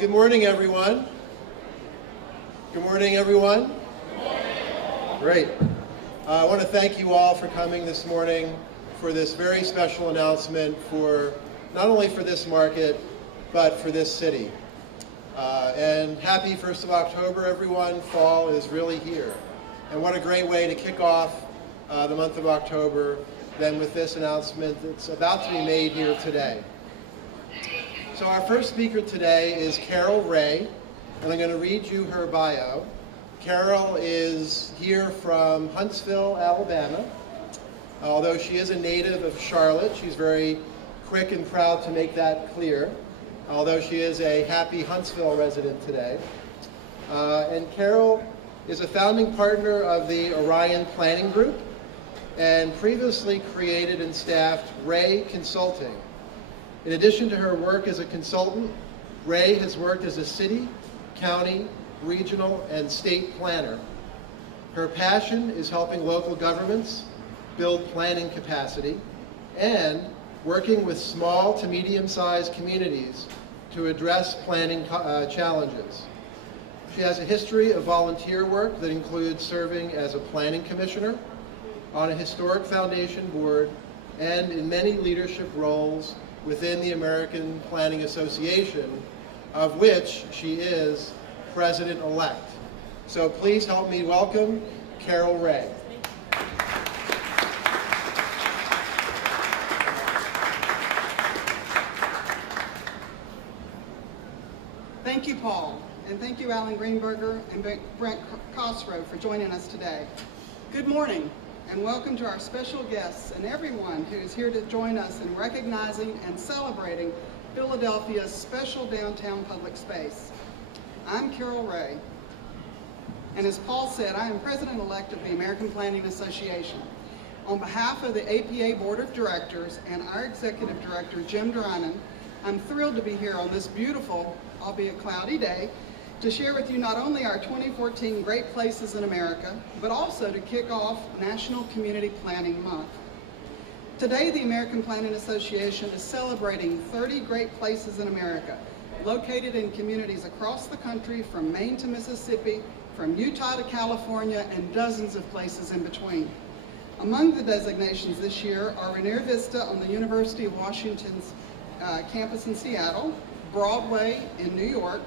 Good morning, everyone. Good morning, everyone. Great. I want to thank you all for coming this morning for this very special announcement for not only for this market, but for this city. And happy 1st of October, everyone. Fall is really here. And what a great way to kick off the month of October than with this announcement that's about to be made here today. So our first speaker today is Carol Ray, and I'm going to read you her bio. Carol is here from Huntsville, Alabama. Although she is a native of Charlotte, she's very quick and proud to make that clear, although she is a happy Huntsville resident today. And Carol is a founding partner of the Orion Planning Group and previously created and staffed Ray Consulting. In addition to her work as a consultant, Ray has worked as a city, county, regional, and state planner. Her passion is helping local governments build planning capacity and working with small to medium-sized communities to address planning challenges. She has a history of volunteer work that includes serving as a planning commissioner, on a historic foundation board, and in many leadership roles within the American Planning Association, of which she is president-elect. So please help me welcome Carol Ray. Thank you, Paul, and thank you, Alan Greenberger and Brent Cosgrove, for joining us today. Good morning, and welcome to our special guests and everyone who is here to join us in recognizing and celebrating Philadelphia's special downtown public space. I'm Carol Ray, and as Paul said, I am president-elect of the American Planning Association. On behalf of the APA Board of Directors and our Executive Director, Jim Drinan, I'm thrilled to be here on this beautiful, albeit cloudy day, to share with you not only our 2014 Great Places in America, but also to kick off National Community Planning Month. Today, the American Planning Association is celebrating 30 great places in America, located in communities across the country from Maine to Mississippi, from Utah to California, and dozens of places in between. Among the designations this year are Rainier Vista on the University of Washington's campus in Seattle, Broadway in New York,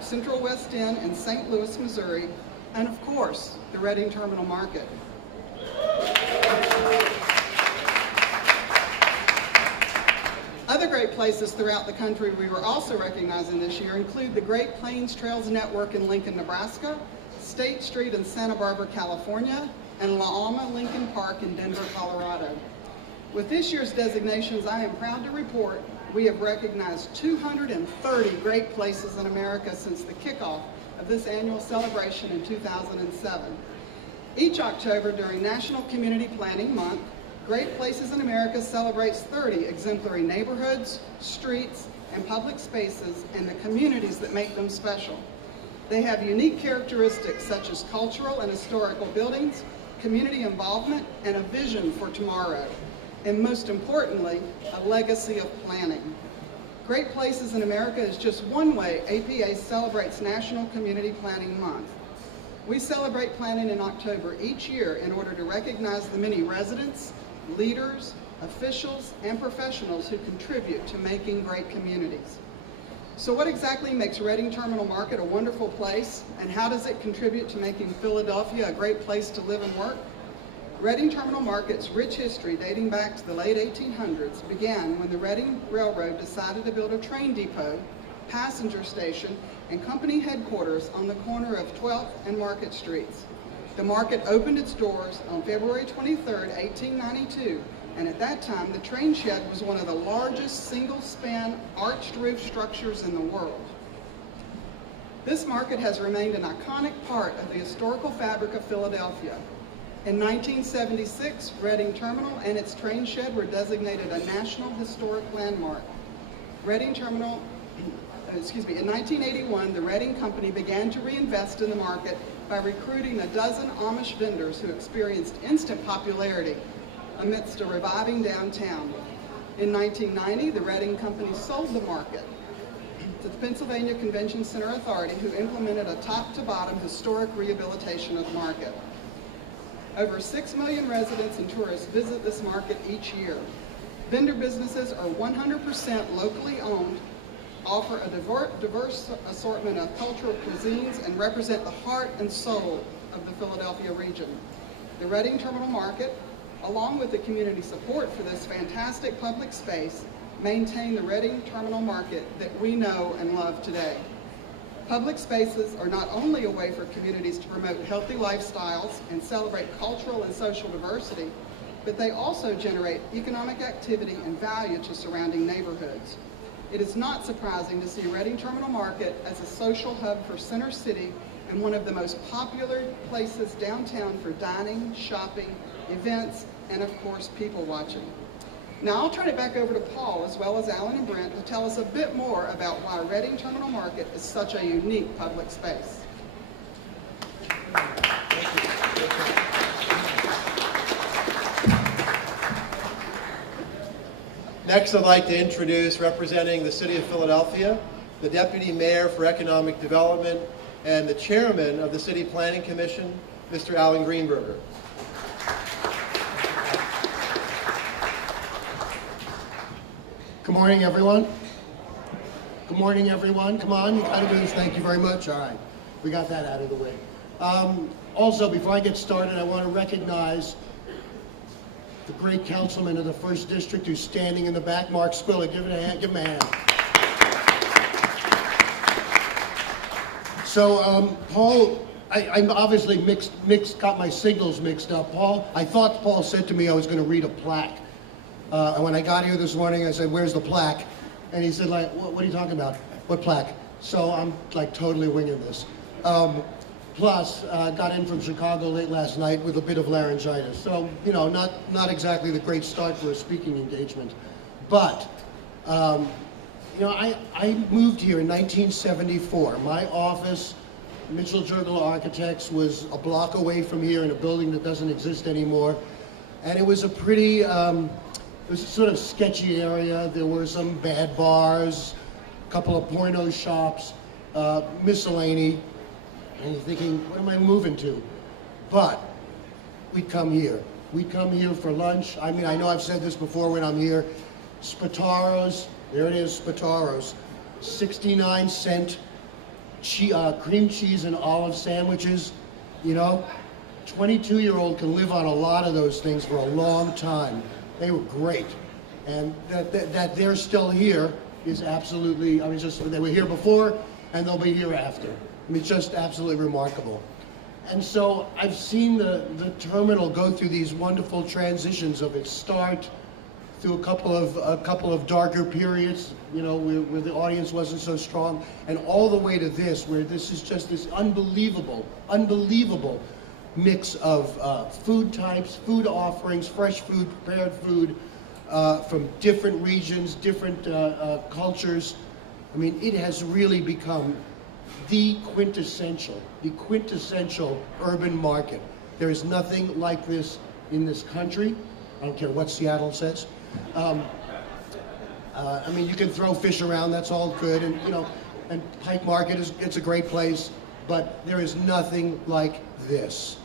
Central West End in St. Louis, Missouri, and of course, the Reading Terminal Market. Other great places throughout the country we were also recognizing this year include the Great Plains Trails Network in Lincoln, Nebraska, State Street in Santa Barbara, California, and La Alma Lincoln Park in Denver, Colorado. With this year's designations, I am proud to report we have recognized 230 great places in America since the kickoff of this annual celebration in 2007. Each October during National Community Planning Month, Great Places in America celebrates 30 exemplary neighborhoods, streets, and public spaces and the communities that make them special. They have unique characteristics such as cultural and historical buildings, community involvement, and a vision for tomorrow. And most importantly, a legacy of planning. Great Places in America is just one way APA celebrates National Community Planning Month. We celebrate planning in October each year in order to recognize the many residents, leaders, officials, and professionals who contribute to making great communities. So what exactly makes Reading Terminal Market a wonderful place, and how does it contribute to making Philadelphia a great place to live and work? Reading Terminal Market's rich history dating back to the late 1800s began when the Reading Railroad decided to build a train depot, passenger station, and company headquarters on the corner of 12th and Market Streets. The market opened its doors on February 23, 1892, and at that time the train shed was one of the largest single-span arched roof structures in the world. This market has remained an iconic part of the historical fabric of Philadelphia. In 1976, Reading Terminal and its train shed were designated a National Historic Landmark. In 1981, the Reading Company began to reinvest in the market by recruiting a dozen Amish vendors who experienced instant popularity amidst a reviving downtown. In 1990, the Reading Company sold the market to the Pennsylvania Convention Center Authority, who implemented a top-to-bottom historic rehabilitation of the market. Over 6 million residents and tourists visit this market each year. Vendor businesses are 100% locally owned, offer a diverse assortment of cultural cuisines, and represent the heart and soul of the Philadelphia region. The Reading Terminal Market, along with the community support for this fantastic public space, maintain the Reading Terminal Market that we know and love today. Public spaces are not only a way for communities to promote healthy lifestyles and celebrate cultural and social diversity, but they also generate economic activity and value to surrounding neighborhoods. It is not surprising to see Reading Terminal Market as a social hub for Center City and one of the most popular places downtown for dining, shopping, events, and of course, people watching. Now I'll turn it back over to Paul, as well as Alan and Brent, to tell us a bit more about why Reading Terminal Market is such a unique public space. Next, I'd like to introduce, representing the City of Philadelphia, the Deputy Mayor for Economic Development and the Chairman of the City Planning Commission, Mr. Alan Greenberger. Good morning, everyone. Good morning, everyone. Come on, you gotta do this. Thank you very much. All right, we got that out of the way. Also, before I get started, I want to recognize the great councilman of the 1st District who's standing in the back, Mark Squilla. Give it a hand. Give him a hand. So, Paul, I'm obviously got my signals mixed up. I thought Paul said to me I was going to read a plaque. And when I got here this morning, I said, "Where's the plaque?" And he said, "Like, what are you talking about? What plaque?" So I'm like totally winging this. Plus, got in from Chicago late last night with a bit of laryngitis. So, you know, not exactly the great start for a speaking engagement. But, you know, I moved here in 1974. My office, Mitchell Jurgala Architects, was a block away from here in a building that doesn't exist anymore. And it was a pretty, it was a sort of sketchy area. There were some bad bars, a couple of porno shops, miscellany. And you're thinking, what am I moving to? But we come here. We come here for lunch. I mean, I know I've said this before when I'm here. Spataro's, there it is, Spataro's. 69-cent cream cheese and olive sandwiches. You know, 22-year-old can live on a lot of those things for a long time. They were great. And that they're still here is absolutely, I mean, just, they were here before and they'll be here after. I mean, it's just absolutely remarkable. And so I've seen the terminal go through these wonderful transitions of its start through a couple of darker periods, you know, where the audience wasn't so strong, and all the way to this, where this is just this unbelievable mix of food types, food offerings, fresh food, prepared food, from different regions, different cultures. I mean, it has really become the quintessential urban market. There is nothing like this in this country. I don't care what Seattle says. I mean, you can throw fish around, that's all good, and you know, and Pike Market it's a great place, but there is nothing like this.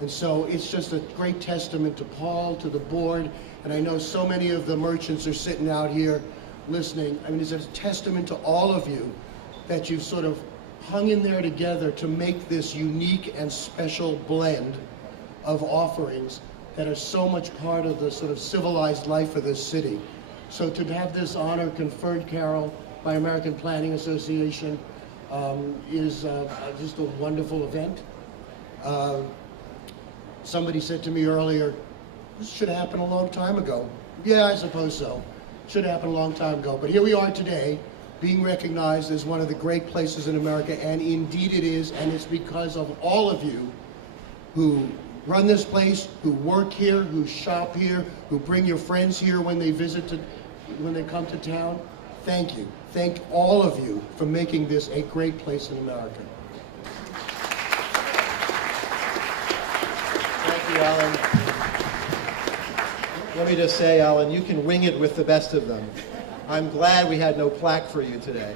And so it's just a great testament to Paul, to the board, and I know so many of the merchants are sitting out here listening. I mean, it's a testament to all of you that you've sort of hung in there together to make this unique and special blend of offerings that are so much part of the sort of civilized life of this city. So to have this honor conferred, Carol, by American Planning Association is just a wonderful event. Somebody said to me earlier, this should have happened a long time ago. Yeah, I suppose so. Should have happened a long time ago. But here we are today, being recognized as one of the great places in America, and indeed it is, and it's because of all of you who run this place, who work here, who shop here, who bring your friends here when they when they come to town. Thank you. Thank all of you for making this a great place in America. Thank you, Alan. Let me just say, Alan, you can wing it with the best of them. I'm glad we had no plaque for you today.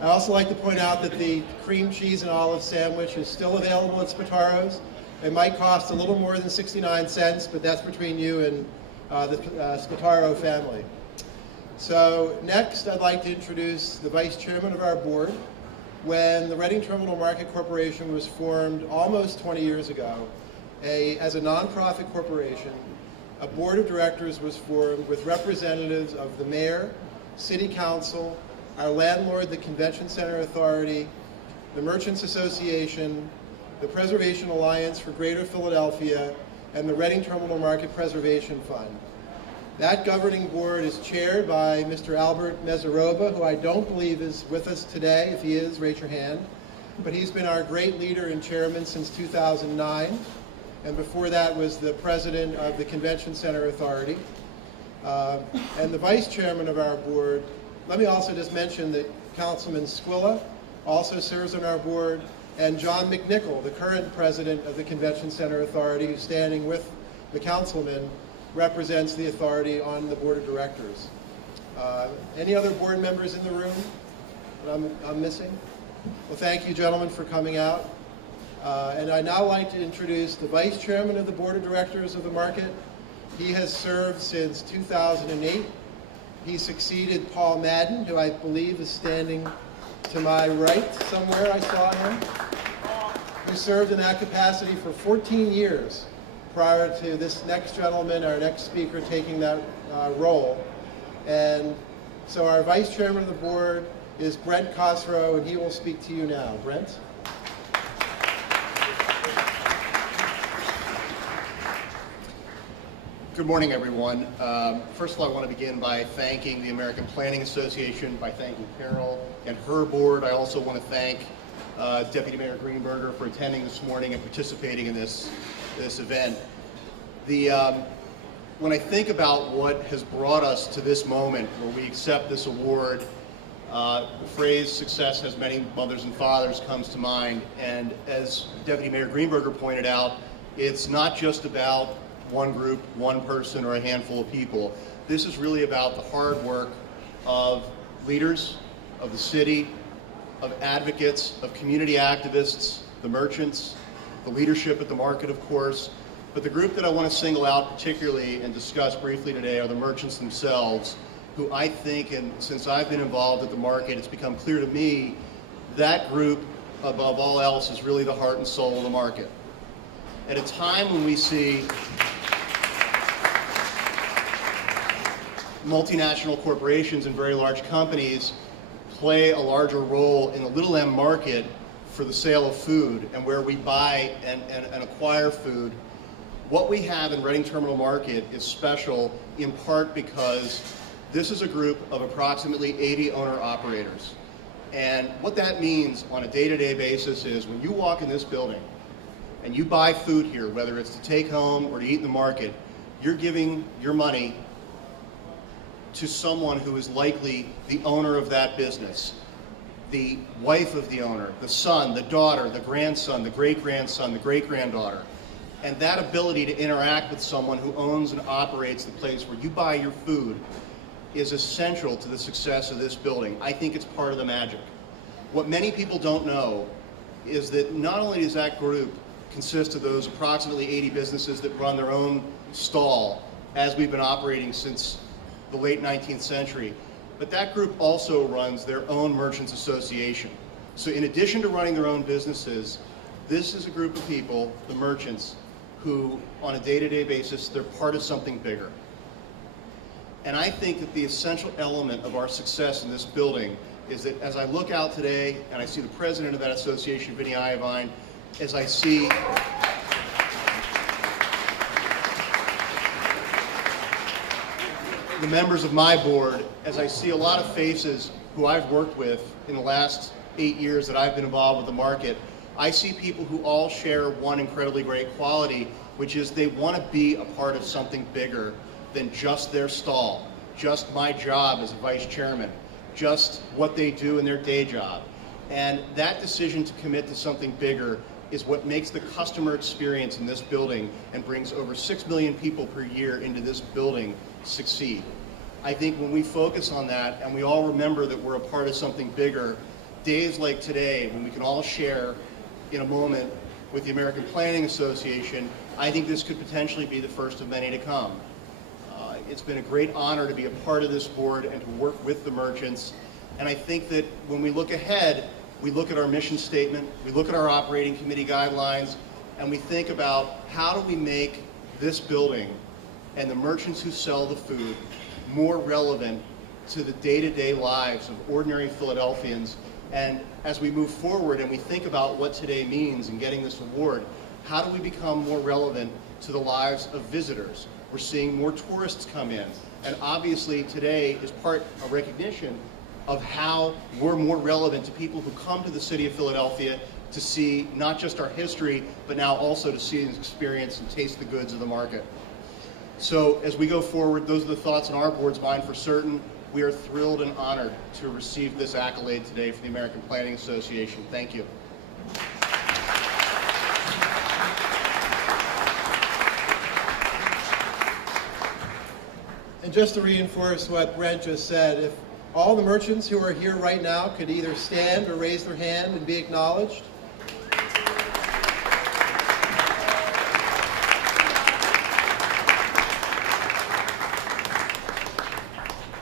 I'd also like to point out that the cream cheese and olive sandwich is still available at Spataro's. It might cost a little more than 69 cents, but that's between you and the Spataro family. So next, I'd like to introduce the Vice Chairman of our board. When the Reading Terminal Market Corporation was formed almost 20 years ago, as a nonprofit corporation, a board of directors was formed with representatives of the mayor, city council, our landlord, the Convention Center Authority, the Merchants Association, the Preservation Alliance for Greater Philadelphia, and the Reading Terminal Market Preservation Fund. That governing board is chaired by Mr. Albert Mezaroba, who I don't believe is with us today. If he is, raise your hand. But he's been our great leader and chairman since 2009. And before that was the president of the Convention Center Authority. And the vice chairman of our board, let me also just mention that Councilman Squilla also serves on our board, and John McNichol, the current president of the Convention Center Authority, who's standing with the councilman, represents the authority on the board of directors. Any other board members in the room that I'm missing? Well, thank you, gentlemen, for coming out. And I'd now like to introduce the vice chairman of the board of directors of the market. He has served since 2008. He succeeded Paul Madden, who I believe is standing to my right somewhere. I saw him. Who served in that capacity for 14 years prior to this next gentleman, our next speaker, taking that role. And so our vice chairman of the board is Brent Cosrow, and he will speak to you now. Brent? Good morning, everyone. First of all, I want to begin by thanking the American Planning Association, by thanking Carol and her board. I also want to thank Deputy Mayor Greenberger for attending this morning and participating in this event. When I think about what has brought us to this moment where we accept this award, the phrase "success has many mothers and fathers" comes to mind. And as Deputy Mayor Greenberger pointed out, it's not just about one group, one person, or a handful of people. This is really about the hard work of leaders of the city, of advocates, of community activists, the merchants, the leadership at the market, of course. But the group that I want to single out particularly and discuss briefly today are the merchants themselves, who I think, and since I've been involved at the market, it's become clear to me that group, above all else, is really the heart and soul of the market. At a time when we see multinational corporations and very large companies play a larger role in the little M market for the sale of food and where we buy and acquire food, what we have in Reading Terminal Market is special in part because this is a group of approximately 80 owner-operators. And what that means on a day-to-day basis is when you walk in this building and you buy food here, whether it's to take home or to eat in the market, you're giving your money to someone who is likely the owner of that business, the wife of the owner, the son, the daughter, the grandson, the great-grandson, the great-granddaughter. And that ability to interact with someone who owns and operates the place where you buy your food is essential to the success of this building. I think it's part of the magic. What many people don't know is that not only does that group consist of those approximately 80 businesses that run their own stall, as we've been operating since the late 19th century, but that group also runs their own merchants association. So in addition to running their own businesses, this is a group of people, the merchants, who on a day-to-day basis, they're part of something bigger. And I think that the essential element of our success in this building is that as I look out today and I see the president of that association, Vinny Iovine, as I see the members of my board, as I see a lot of faces who I've worked with in the last 8 years that I've been involved with the market, I see people who all share one incredibly great quality, which is they want to be a part of something bigger than just their stall, just my job as a vice chairman, just what they do in their day job. And that decision to commit to something bigger is what makes the customer experience in this building and brings over 6 million people per year into this building succeed. I think when we focus on that and we all remember that we're a part of something bigger, days like today, when we can all share in a moment with the American Planning Association, I think this could potentially be the first of many to come. It's been a great honor to be a part of this board and to work with the merchants. And I think that when we look ahead, we look at our mission statement, we look at our operating committee guidelines, and we think about how do we make this building and the merchants who sell the food more relevant to the day-to-day lives of ordinary Philadelphians. And as we move forward and we think about what today means in getting this award, how do we become more relevant to the lives of visitors? We're seeing more tourists come in. And obviously today is part of recognition of how we're more relevant to people who come to the city of Philadelphia to see not just our history, but now also to see and experience and taste the goods of the market. So as we go forward, those are the thoughts in our board's mind for certain. We are thrilled and honored to receive this accolade today from the American Planning Association. Thank you. And just to reinforce what Brent just said, if all the merchants who are here right now could either stand or raise their hand and be acknowledged.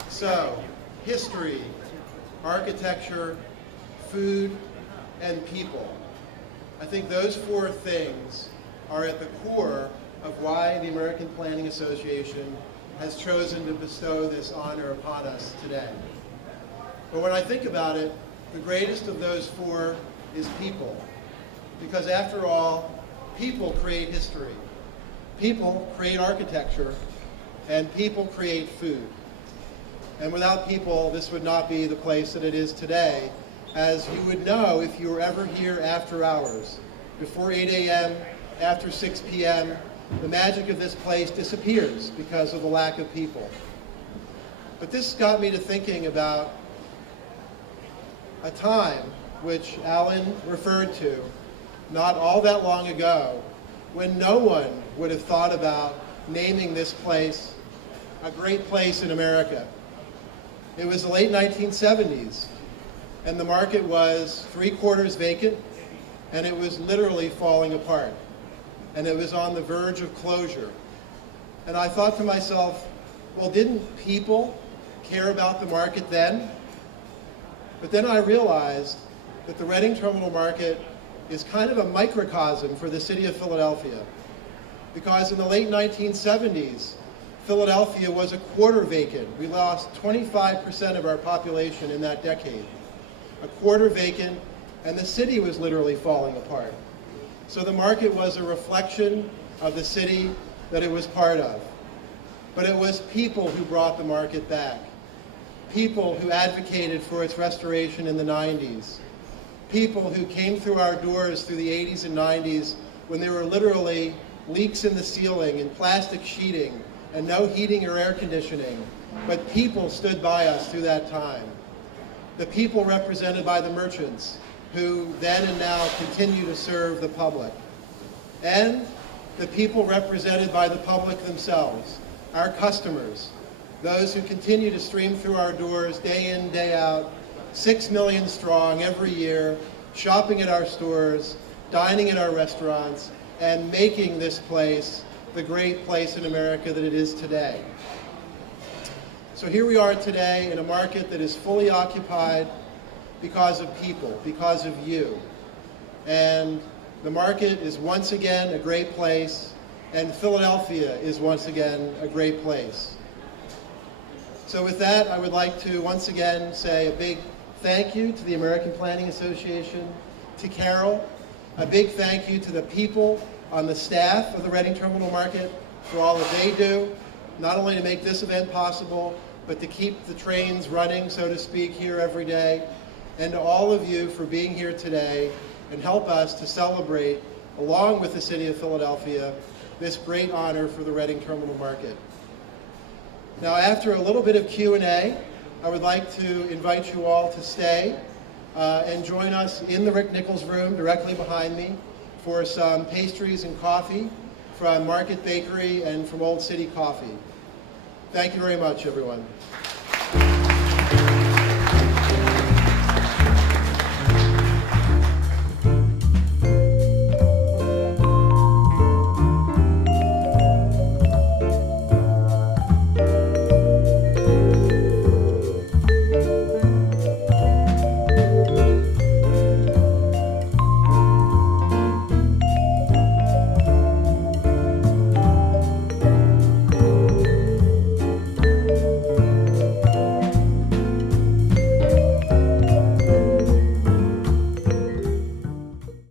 So, history, architecture, food, and people. I think those four things are at the core of why the American Planning Association has chosen to bestow this honor upon us today. But when I think about it, the greatest of those four is people. Because after all, people create history. People create architecture, and people create food. And without people, this would not be the place that it is today, as you would know if you were ever here after hours. Before 8 a.m., after 6 p.m., the magic of this place disappears because of the lack of people. But this got me to thinking about a time which Alan referred to not all that long ago, when no one would have thought about naming this place a great place in America. It was the late 1970s, and the market was 3/4 vacant, and it was literally falling apart. And it was on the verge of closure. And I thought to myself, well, didn't people care about the market then? But then I realized that the Reading Terminal Market is kind of a microcosm for the city of Philadelphia. Because in the late 1970s, Philadelphia was 1/4 vacant. We lost 25% of our population in that decade. 1/4 vacant, and the city was literally falling apart. So the market was a reflection of the city that it was part of. But it was people who brought the market back. People who advocated for its restoration in the 90s. People who came through our doors through the 80s and 90s when there were literally leaks in the ceiling and plastic sheeting and no heating or air conditioning. But people stood by us through that time. The people represented by the merchants, who then and now continue to serve the public. And the people represented by the public themselves, our customers, those who continue to stream through our doors day in, day out, 6 million strong every year, shopping at our stores, dining at our restaurants, and making this place the great place in America that it is today. So here we are today in a market that is fully occupied because of people, because of you. And the market is once again a great place, and Philadelphia is once again a great place. So with that, I would like to once again say a big thank you to the American Planning Association, to Carol, a big thank you to the people on the staff of the Reading Terminal Market for all that they do, not only to make this event possible, but to keep the trains running, so to speak, here every day. And to all of you for being here today and help us to celebrate, along with the city of Philadelphia, this great honor for the Reading Terminal Market. Now, after a little bit of Q&A, I would like to invite you all to stay and join us in the Rick Nichols room directly behind me for some pastries and coffee from Market Bakery and from Old City Coffee. Thank you very much, everyone.